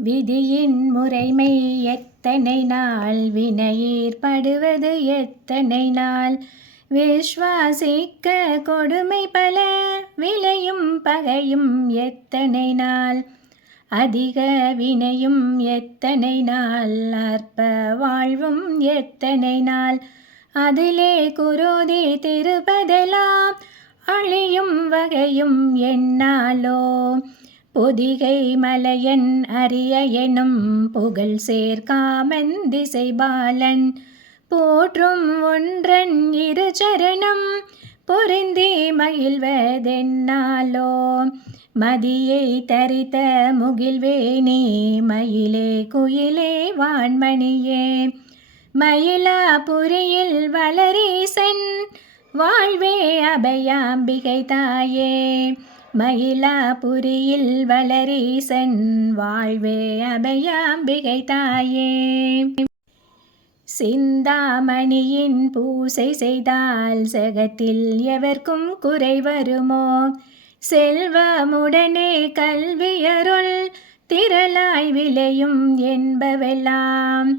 விதியின் முறைமை எத்தனை நாள்? வினையேற்படுவது எத்தனை நாள்? விஸ்வாசிக்க கொடுமை பல விலையும் பகையும் எத்தனை நாள்? அதிக வினையும் எத்தனை நாள்? அற்ப வாழ்வும் எத்தனை நாள்? அதிலே குரோதி திருப்பதெல்லாம் அழியும் வகையும் என்னாலோ? பொதிகை மலையன் அரிய எனும் புகழ் சேர்க்காமன் திசை பாலன். போற்றும் ஒன்றன் இரு சரணம் பொருந்தி மகிழ்வதென்னாலோ? மதியை தரித்த முகில்வேணி மயிலே குயிலே வான்மணியே. மயிலாபுரியில் வளரீசன் வாழ்வே அபயாம்பிகை தாயே. மயிலாபுரியில் வளரீசன் வாழ்வே அபயாம்பிகை தாயே. சிந்தாமணியின் பூசை செய்தால் செகத்தில் எவர்க்கும் குறை வருமோ? செல்வமுடனே கல்வியருள் திரளாய் விளையும் என்பவெல்லாம்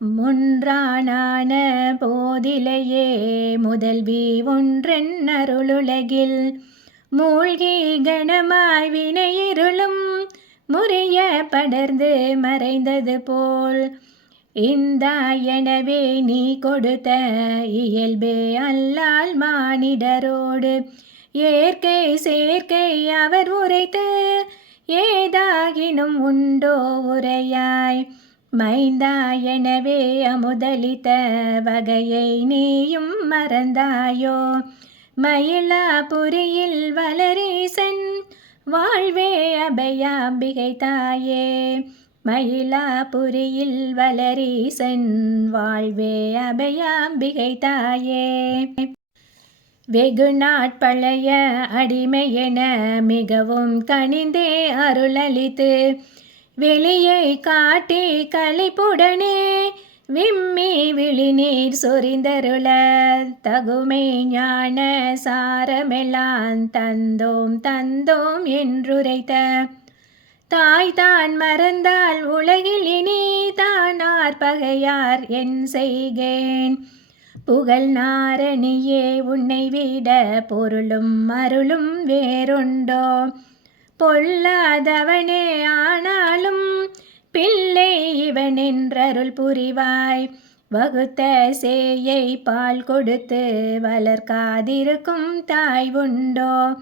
முன்றானான போதிலேயே முதல்வி ஒன்றன் அருளுலகில் மூழ்கி கணமாய் வினையிருளும் முறைய படர்ந்து மறைந்தது போல். இந்த எனவே நீ கொடுத்த இயல்பே அல்லால் மானிடரோடு ஏற்கை சேர்க்கை அவர் உரைத்து ஏதாகினும் உண்டோ உரையாய். மைந்தா எனவே அமுதலித்த வகையை நீயும் மறந்தாயோ? மயிலாபுரியில் வளரீசன் வாழ்வே அபயாம்பிகை தாயே மயிலாபுரியில் வளரீசன் வாழ்வே அபயாம்பிகை தாயே வெகு நாட்பழைய அடிமையென மிகவும் கனிந்தே அருளளித்து வெளியை காட்டி கழிப்புடனே விம்மி விழிநீர் சொரிந்தருள தகுமை ஞான சாரமெல்லாம் தந்தோம் தந்தோம் என்றுரைத்த. தாய் தான் மறந்தால் உலகில் இனி தானார் பகையார் என் செய்கேன். புகழ் நாரணியே உன்னை விட பொருளும் அருளும் வேறுண்டோ. பொல்லாதவனே ஆனாலும் பிள்ளை இவன் என்றருள் புரிவாய். வகுத்த சேயை பால் கொடுத்து வளர்க்காதிருக்கும் தாய் உண்டோ?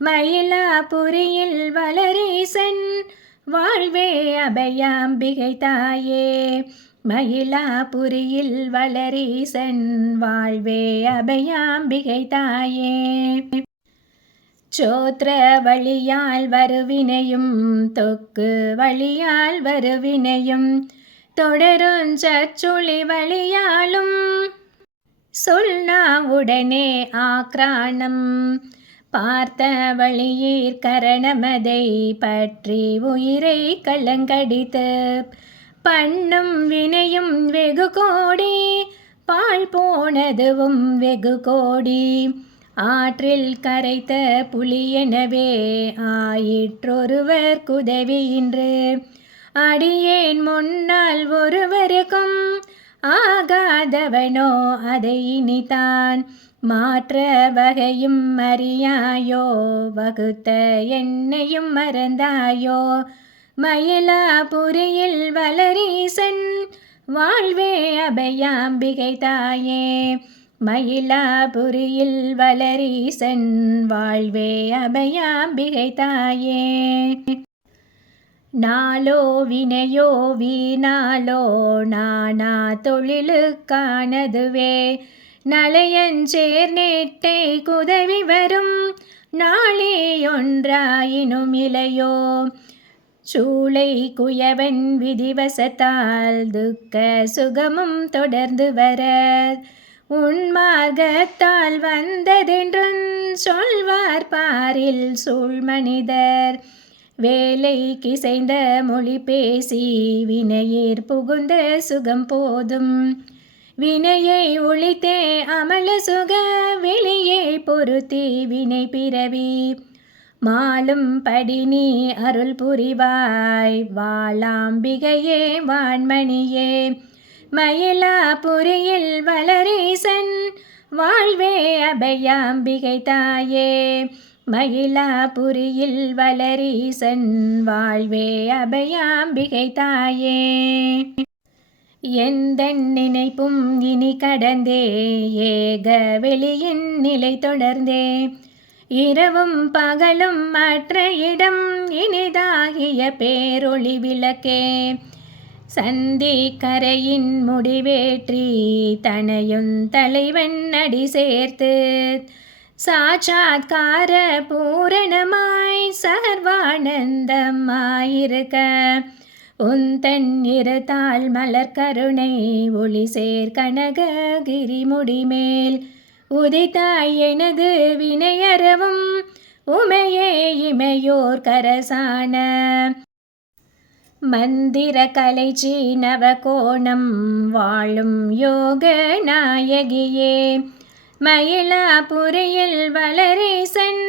மயிலாபுரியில் வளரீசன் வாழ்வே அபயாம்பிகை தாயே. மயிலாபுரியில் வளரீசன் வாழ்வே அபயாம்பிகை தாயே. சோத்திர வழியால் வருவினையும் தொக்கு வழியால் வருவினையும் தொடரும் சச்சுளி வழியாலும். சொன்னா உடனே ஆக்ராணம் பார்த்த வழியீர் கரணமதை பற்றி உயிரை கலங்கடித்து பண்ணும் வினையும் வெகு கோடி பால் போனதுவும் வெகு கோடி ஆற்றில் கரைத்த புலியெனவே ஆயிற்றொருவர் குதவியின்று அடியேன் முன்னால் ஒருவருக்கும் ஆகாதவனோ அதை இனிதான் மாற்ற வகையும் அறியாயோ வகுத்த என்னையும் மறந்தாயோ. மயிலாபுரியில் வளரீசன் வாழ்வே அபயாம்பிகை தாயே. மயிலாபுரியில் வளரீசன் வாழ்வே அபயாம்பிகை தாயே. நாளோ வினையோ வீணாலோ நானா தொழிலுக்கானதுவே. நலையஞ்சேர் நேட்டை குதவி வரும் நாளே ஒன்றாயினும் இலையோ. சூளை குயவன் விதிவசத்தால் துக்க சுகமும் தொடர்ந்து வர. உன் மார்க்கத்தால் வந்ததென்றும் சொல்வார் பாரில் சூழ் மனிதர். வேலை கிசைந்த மொழி பேசி வினையீர் புகுந்த சுகம் போதும். வினையை ஒழித்தே அமல சுக வெளியே பொருத்தி வினை பிறவி. மாலும் படி நீ அருள் புரிவாய் வாளாம்பிகையே வான்மணியே. மயிலாபுரியில் வளரீசன் வாழ்வே அபயாம்பிகை தாயே. மயிலாபுரியில் வளரீசன் வாழ்வே அபயாம்பிகை தாயே. எந்த நினைப்பும் இனி கடந்தே ஏக வெளியின் நிலை தொடர்ந்தே. இரவும் பகலும் மற்ற இடம் இனிதாகிய பேரொளி விளக்கே. சந்தி கரையின் முடிவேற்றி தனையும் தலைவன் அடி சேர்த்து சாட்சாத்கார பூரணமாய் சர்வானந்தமாயிருக்க உந்தன் இருத்தாள் மலர் கருணை ஒளி சேர் கனக கிரிமுடிமேல் உதித்தாய் எனது வினையறவும் உமையே இமையோர் கரசான மந்திர கலை சீனவ கோணம் வாழும் யோக நாயகியே மயிலாபுரியில் வளரேசன்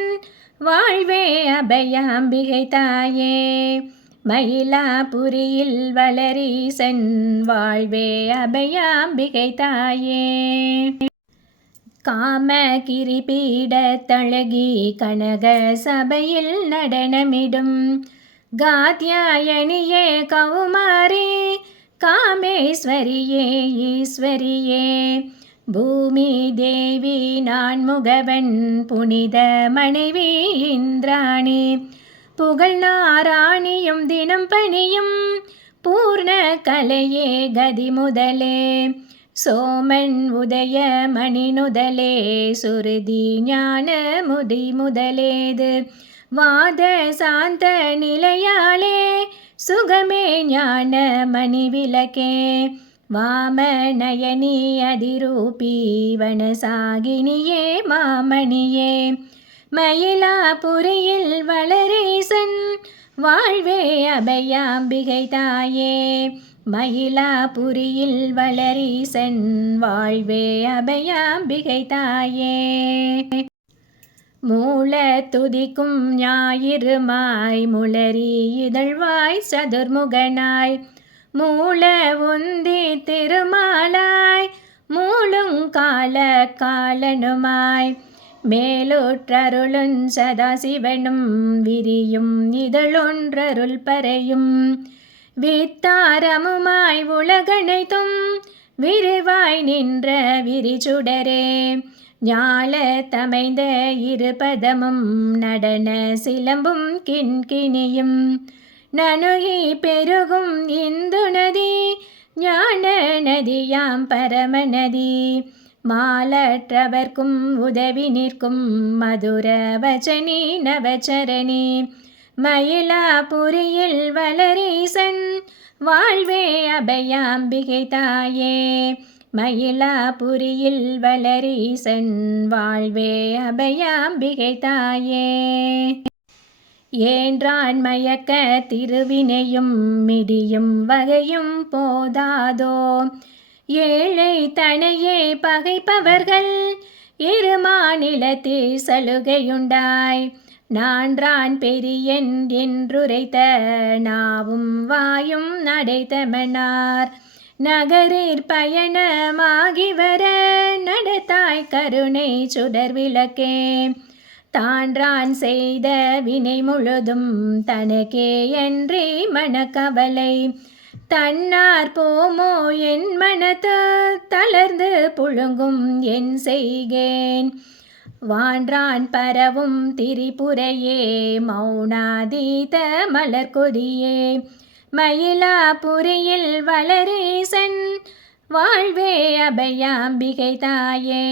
வாழ்வே அபயாம்பிகை தாயே. மயிலாபுரியில் வளரீசன் வாழ்வே அபயாம்பிகை தாயே. காம கிரிபீட தழகி கனக சபையில் நடனமிடும் காத்யாயணியே கௌமாரி காமேஸ்வரியே ஈஸ்வரியே. பூமி தேவி நான் முகவன் புனித மனைவி இந்திராணி. புகழ் நாராணியும் தினம் பணியும் பூர்ண கலையே கதி முதலே. சோமன் உதய மணி நுதலே சுருதி ஞான முதி முதலேது. வாத சாந்த நிலையாளே சுகமே ஞான மணி விளக்கே வாம அதிரூபி வனசாகினியே மாமணியே. மயிலாபுரியில் வளரேசன் வாழ்வே அபயாம்பிகை தாயே. மயிலாபுரியில் வளரீசன் வாழ்வே அபயாம்பிகை தாயே. மூல துதிக்கும் ஞாயிறுமாய் முளரி இதழ்வாய் சதுர்முகனாய். மூல உந்தி திருமாலாய் மூழுங் கால காலனுமாய். மேலூற்றருளும் சதாசிவனும் விரியும் இதழொன்றருள் பறையும். வித்தாரமுமாய் உலகனைத்தும் விரிவாய் நின்ற விரிச்சுடரே. ஞால தமைந்த இருபதமும் நடன சிலம்பும் கிண்கிணியும். நனுகி பெருகும் இந்து நதி ஞான நதியாம் பரம நதி மாலற்றவர்க்கும் உதவி நிற்கும் மதுர வச்சனி நவச்சரணி மயிலாபுரியில் வளரீசன் வாழ்வே அபயாம்பிகை தாயே. மயிலாபுரியில் வளரீசன் வாழ்வே அபயாம்பிகை தாயே. ஏன்றான் மயக்க திருவினையும் மிடியும் வகையும் போதாதோ. ஏழை தனையே பகைப்பவர்கள் இரு மாநிலத்தில் சலுகையுண்டாய். நான்றான் பெரியன் என்றுரைத்த நாவும் வாயும் நடைத்தமனார். நகரிற் பயணமாகி வர நடத்தாய் கருணை சுடர் விளக்கே. தான்றான் செய்த வினை முழுதும் தனக்கே என்றே மனக்கவலை. தன்னார் போமோ என் மனத்து தளர்ந்து புழுங்கும் என் செய்கேன். வான்றான் பரவும் திரிபுரையே மௌனாதீத மலர்கொடியே. மயிலாபுரியில் வளரேசன். வாழ்வே அபயாம்பிகை தாயே.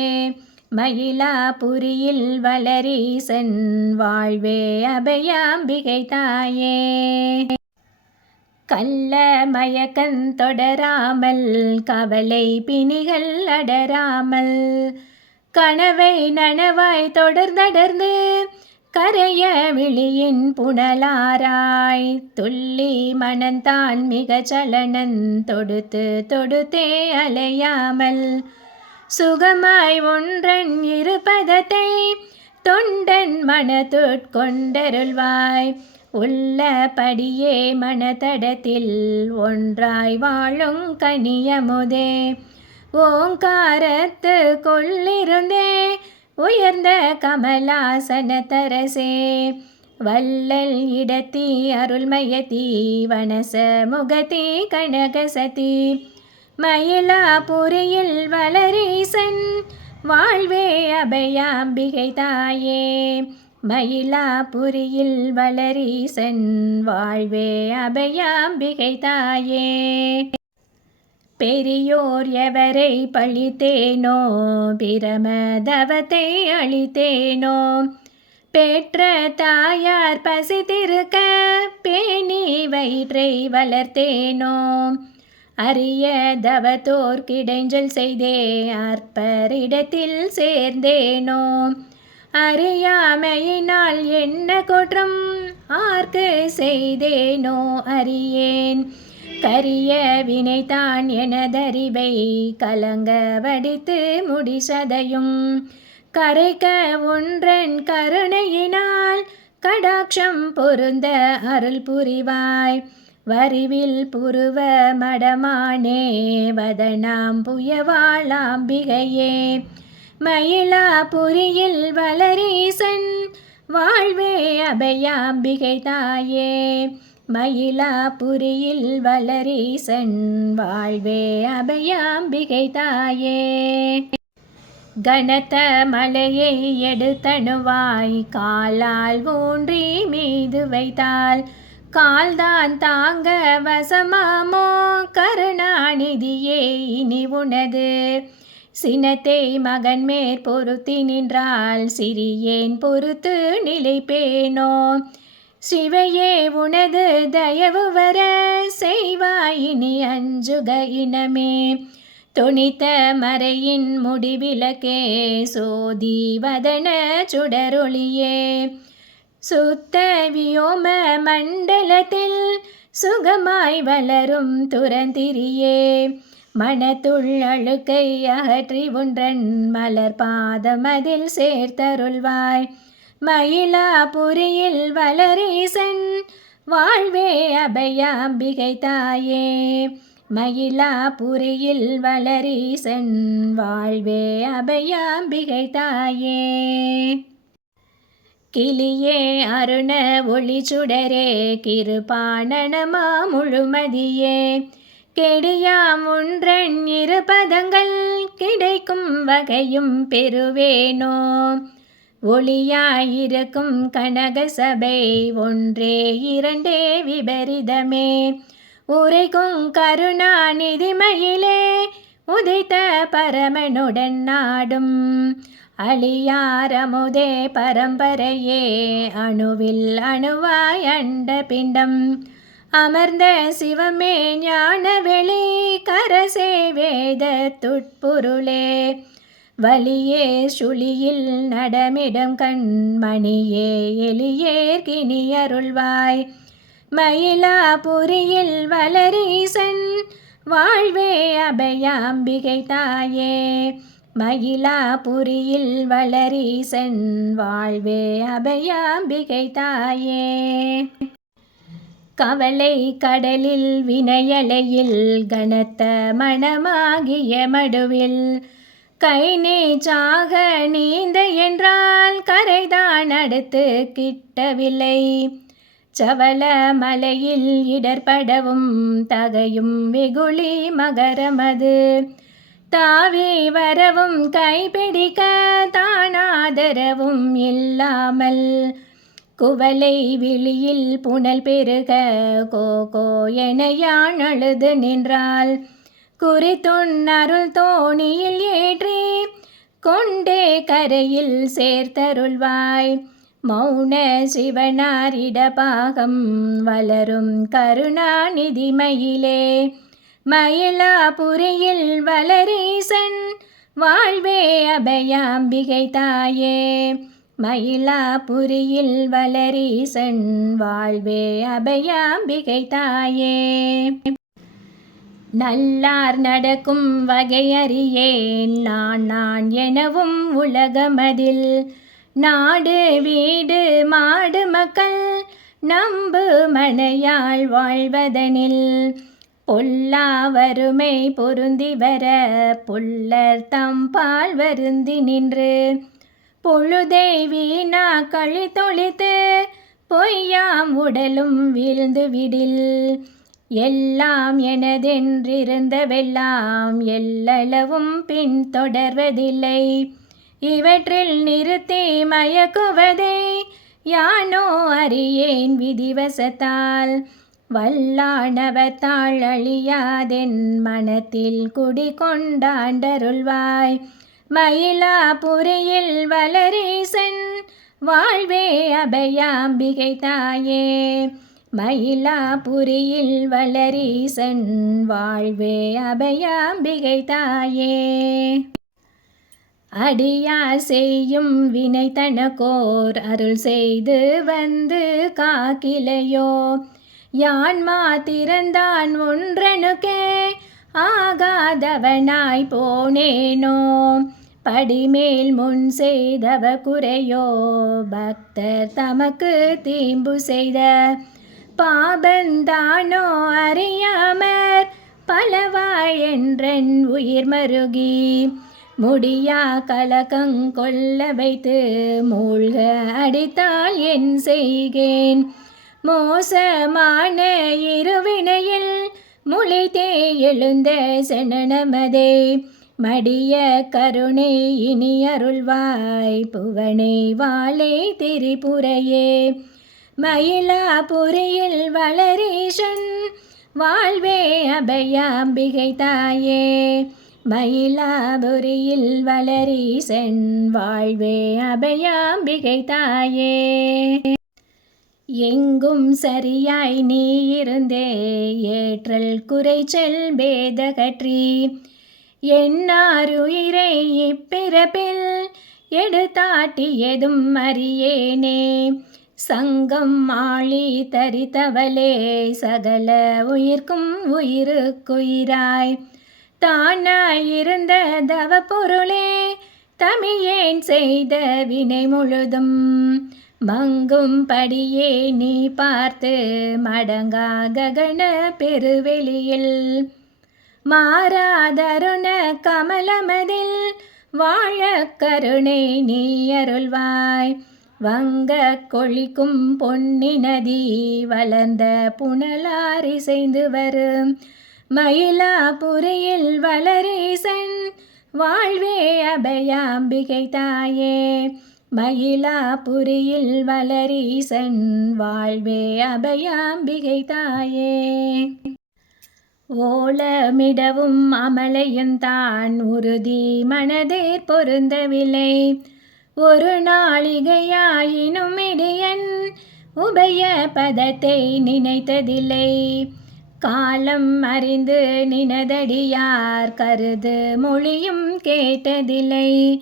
மயிலாபுரியில் வளரீசன். வாழ்வே அபயாம்பிகை தாயே. கல்ல மயக்கன் தொடராமல் கவலை பிணிகள் அடராமல் கனவை நனவாய் தொடர்ந்தடர்ந்து கரைய விழியின் புனலாராய் துள்ளி மனந்தான் மிக சலனன் தொடுத்து தொடுத்தே அலையாமல். சுகமாய் ஒன்றன் இருபதத்தை தொண்டன் மனத்துட்கொண்டருள்வாய் உள்ளபடியே மனதடத்தில் ஒன்றாய் வாழும் கனியமுதே. ஓங்காரத்து கொள்ளிருந்தே உயர்ந்த கமலாசன தரசே வல்லல் இடத்தி அருள்மயதி வனச முகதி கனகசதி மயிலாபுரியில் வளரீசன் வாழ்வே அபயாம்பிகை தாயே மயிலாபுரியில் வளரீசன் வாழ்வே அபயாம்பிகை தாயே. பெரியோர் எவரை பழித்தேனோ பிரமதவத்தை அழித்தேனோ? பெற்ற தாயார் பசித்திருக்க பேணி வயிற்றை வளர்த்தேனோ? அரிய தவத்தோர் கிடைஞ்சல் செய்தே அற்பரிடத்தில் சேர்ந்தேனோ? அறியாமையினால் என்ன குற்றம்? ஆர்க்கு செய்தேனோ அறியேன். கரிய வினைதான் எனதறிவை கலங்க வடித்து முடிசதையும். கரைக்க ஒன்றன் கருணையினால் கடாட்சம் பொருந்த அருள் புரிவாய். வரிவில் புருவ மடமானே வதனாம் புயவாளாம்பிகையே மயிலாபுரியில் வளரீசன் வாழ்வே அபயாம்பிகை தாயே. மயிலாபுரியில் வளரீசன் வாழ்வே அபயாம்பிகை தாயே. கனத்த மலையை எடுத்தணுவாய் காலால் ஊன்றி மீது வைத்தால் கால்தான் தாங்க வசமாமோ கருணாநிதியே இனி உனது சினத்தை மகன் மேற் பொருத்தி நின்றால் சிறியேன் பொறுத்து நிலைப்பேனோ. சிவையே உனது தயவு வர செய்வாயினி அஞ்சுக இனமே. துணித்த மறையின் முடிவிலக்கே சோதி வதன சுடரொளியே. சுத்த வியோம மண்டலத்தில் சுகமாய் வளரும் துரந்திரியே மனத்துள் அழுக்கை அகற்றி ஒன்றன் மலர் பாதமதில் சேர்த்தருள்வாய். மயிலாபுரியில் வளரீசன் வாழ்வே அபயாம்பிகை தாயே. மயிலாபுரியில் வளரீசன் வாழ்வே அபயாம்பிகை தாயே. கிளியே அருண ஒளி சுடரே கிருபாணனமா முழுமதியே கெடியாம் ஒன்றன் இரு பதங்கள் கிடைக்கும் வகையும் பெறுவேனோ. ஒளியாயிருக்கும் கனகசபை ஒன்றே இரண்டே விபரிதமே. உரைக்கும் கருணாநிதிமயிலே உதைத்த பரமனுடன் நாடும் அழியாரமுதே பரம்பரையே. அணுவில் அணுவாய் அண்ட பிண்டம் அமர்ந்த சிவமே ஞான வெளி கரசே வேத துட்புருளே. வலியே சுழியில் நடமிடம் கண்மணியே எலியேற்கினி அருள்வாய். மயிலாபுரியில் வளரீசன் வாழ்வே அபயாம்பிகை தாயே. மயிலாபுரியில் வளரீசன் வாழ்வே அபயாம்பிகை தாயே. கவலை கடலில் வினையலையில் கனத்த மணமாகிய மடுவில் கை நீச்சாக நீந்த என்றால் கரைதான் அடுத்து கிட்டவில்லை. சவள மலையில் இடர்படவும் தகையும் வெகுளி மகரமது. தாவி வரவும் கைபிடிக்க தானாதரவும் இல்லாமல் குவலை விழியில் புனல் பெருக கோ கோ என யான் அழுது நின்றாள். குறித்துன் அருள் தோணியில் ஏற்றி கொண்டே கரையில் சேர்த்தருள்வாய். மௌன சிவனாரிடபாகம் வளரும் கருணாநிதிமயிலே. மயிலாபுரியில் வளரீசன் வாழ்வே அபயாம்பிகை தாயே. மயிலாபுரியில் வளரீசன் வாழ்வே அபயாம்பிகை தாயே. நல்லார் நடக்கும் வகையறியேன் நான் நான் எனவும் உலகமதில். நாடு வீடு மாடு மக்கள் நம்பு மனையால் வாழ்வதனில். பொல்லா வறுமை பொருந்தி வர புல்லர் தம்பால் வருந்தி நின்று. பொழுதை வீணா கழி தொழித்து பொய்யாம் உடலும் வீழ்ந்து விடில். எல்லாம் எனதென்றிருந்தவெல்லாம் எல்லளவும் பின் தொடர்வதில்லை. இவற்றில் நிறுத்தி மயக்குவதை யானோ அறியேன் விதிவசத்தால். வல்லானவத்தாள் அழியாதென் மனத்தில் குடிகொண்டாண்டருள்வாய் மயிலாபுரியில் வளரீசன் வாழ்வே அபயாம்பிகை தாயே. மயிலாபுரியில் வளரீசன் வாழ்வே அபயாம்பிகை தாயே. அடியார் செய்யும் வினை தனக்கோர் அருள் செய்து வந்து காக்கிலையோ. யான் மாத்திரந்தான் ஒன்றனுக்கே ஆகாதவனாய் போனேனோ. படிமேல் முன் செய்தவ குறையோ பக்தர் தமக்கு தீம்பு செய்த பாபந்தானோ அறியாமற் பலவாய் என்றன் உயிர் மருகி. முடியா கலகங்கொள்ள வைத்து மூழ்க அடித்தால் என் செய்கேன். மோசமான இருவினையில் முளைத்தே எழுந்த செனனமதே. மடிய கருணை இனி அருள்வாய் புவனை வாழை திரிபுரையே. மயிலாபுரியில் வளரீஷன் வாழ்வே அபயாம்பிகை தாயே. மயிலாபுரியில் வளரீசன் வாழ்வே அபயாம்பிகை தாயே. எங்கும் சரியாய் நீ இருந்தே ஏற்றல் குறைச்சல் பேதகற்றி. என்னாருயிரை இப்பிறப்பில் எடுத்தாட்டியதும் அறியேனே. சங்கம் மாளி தரித்தவளே சகல உயிர்க்கும் உயிருக்குயிராய். தானாயிருந்த தவ பொருளே தமியேன் செய்த வினை முழுதும். மங்கும் படியே நீ பார்த்து மடங்கா ககன பெருவெளியில். மாறாதருண கமலமதில் வாழ கருணை நீ அருள்வாய். வங்க கொழிக்கும் பொன்னி நதி வளர்ந்த புனலாரிசைந்து வரும். மயிலாபுரியில் வளரீசன் வாழ்வே அபயாம்பிகை தாயே. மயிலாபுரியில் வளரீசன் வாழ்வே அபயாம்பிகை தாயே. ஓலமிடவும் அமலையும் தான் உறுதி மனதே பொருந்தவில்லை. ஒரு நாளிகையாயினும் இடியன் உபய பதத்தை நினைத்ததில்லை. காலம் அறிந்து நினதடியார் கருது மொழியும் கேட்டதில்லை.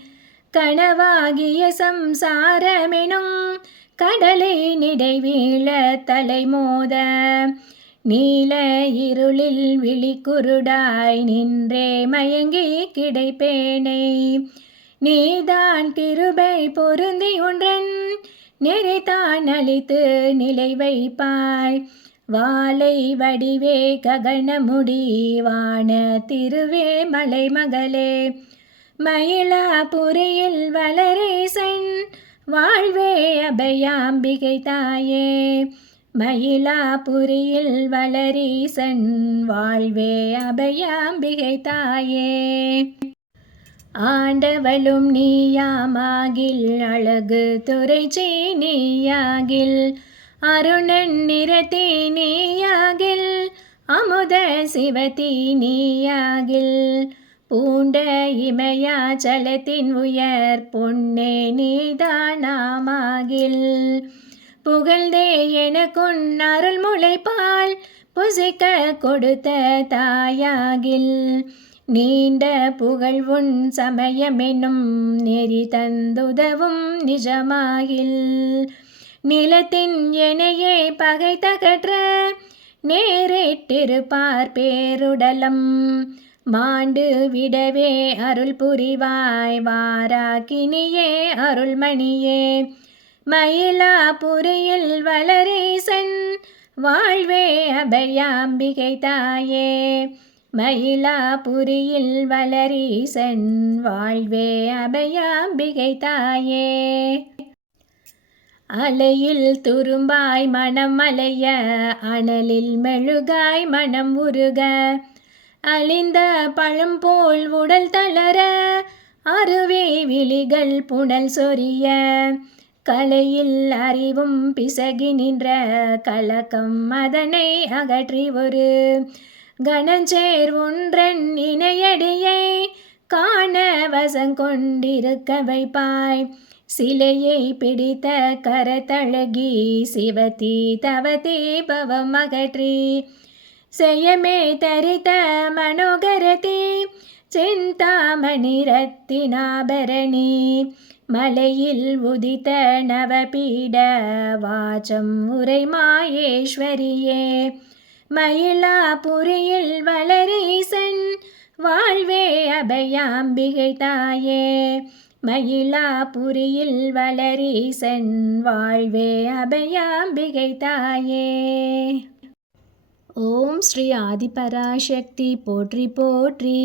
கனவாகிய சம்சாரமெனும் கடலை நிடைவீழ தலைமோத. நீல இருளில் விழிக்குருடாய் நின்றே மயங்கி கிடைப்பேனை நீதான் கிருபை பொருந்தி உன்றன் நெறிதான் அளித்து நிலை வைப்பாய். வாலை வடிவே ககனமுடி வான திருவே மலை மகளே மயிலாபுரியில் வளரேசன் வாழ்வே அபயாம்பிகை தாயே. மயிலாபுரியில் வளரீசன் வாழ்வே அபயாம்பிகை தாயே. ஆண்டவளும் நீயாமாகில் அழகு துறைச்சி நீயாகில் அருணன் நிறத்தி நீயாகில் அமுத சிவதி நீயாகில் பூண்ட இமயாச்சலத்தின் உயர் பொன்னே நீதானாமாகில். புகழ்ந்தே எனக்குன் அருள் முளைப்பால் புசிக்க கொடுத்த தாயாகில் நீண்ட புகழ் உன் சமயமெனும் நெறி தந்துதவும் நிஜமாகில். நிலத்தின் எனையே பகை தகற்ற நேரிட்டிருப்பார் பேருடலம். மாண்டு விடவே அருள் புரிவாய் வாராக்கினியே அருள்மணியே. மயிலாபுரியில் வளரீசன் வாழ்வே அபயாம்பிகை தாயே. மயிலாபுரியில் வளரீசன் வாழ்வே அபயாம்பிகை தாயே. அலையில் துரும்பாய் மனம் அலைய அனலில் மெழுகாய் மனம் உருக. அழிந்த பழம் போல் உடல் தளர அருவே விழிகள் புனல் சொரிய. கலையில் அறிவும் பிசகி நின்ற கலக்கம் அதனை அகற்றி ஒரு கணஞ்சேர் ஒன்றன் இணையடியை காண வசங்கொண்டிருக்க வைப்பாய் சிலையை பிடித்த கரத்தழகி சிவதி தவதி பவம் அகற்றி செய்யமே தரித்த மனோகரதி சிந்தாமணி ரத்தினாபரணி மலையில் உதித்த நவபீட வாச்சம் உரை மாயேஸ்வரியே மயிலாபுரியில் வளரீசன் வாழ்வே அபயாம்பிகை தாயே. மயிலாபுரியில் வளரீசன் வாழ்வே அபயாம்பிகை தாயே. ஓம் ஸ்ரீ ஆதிபராசக்தி போற்றி போற்றி.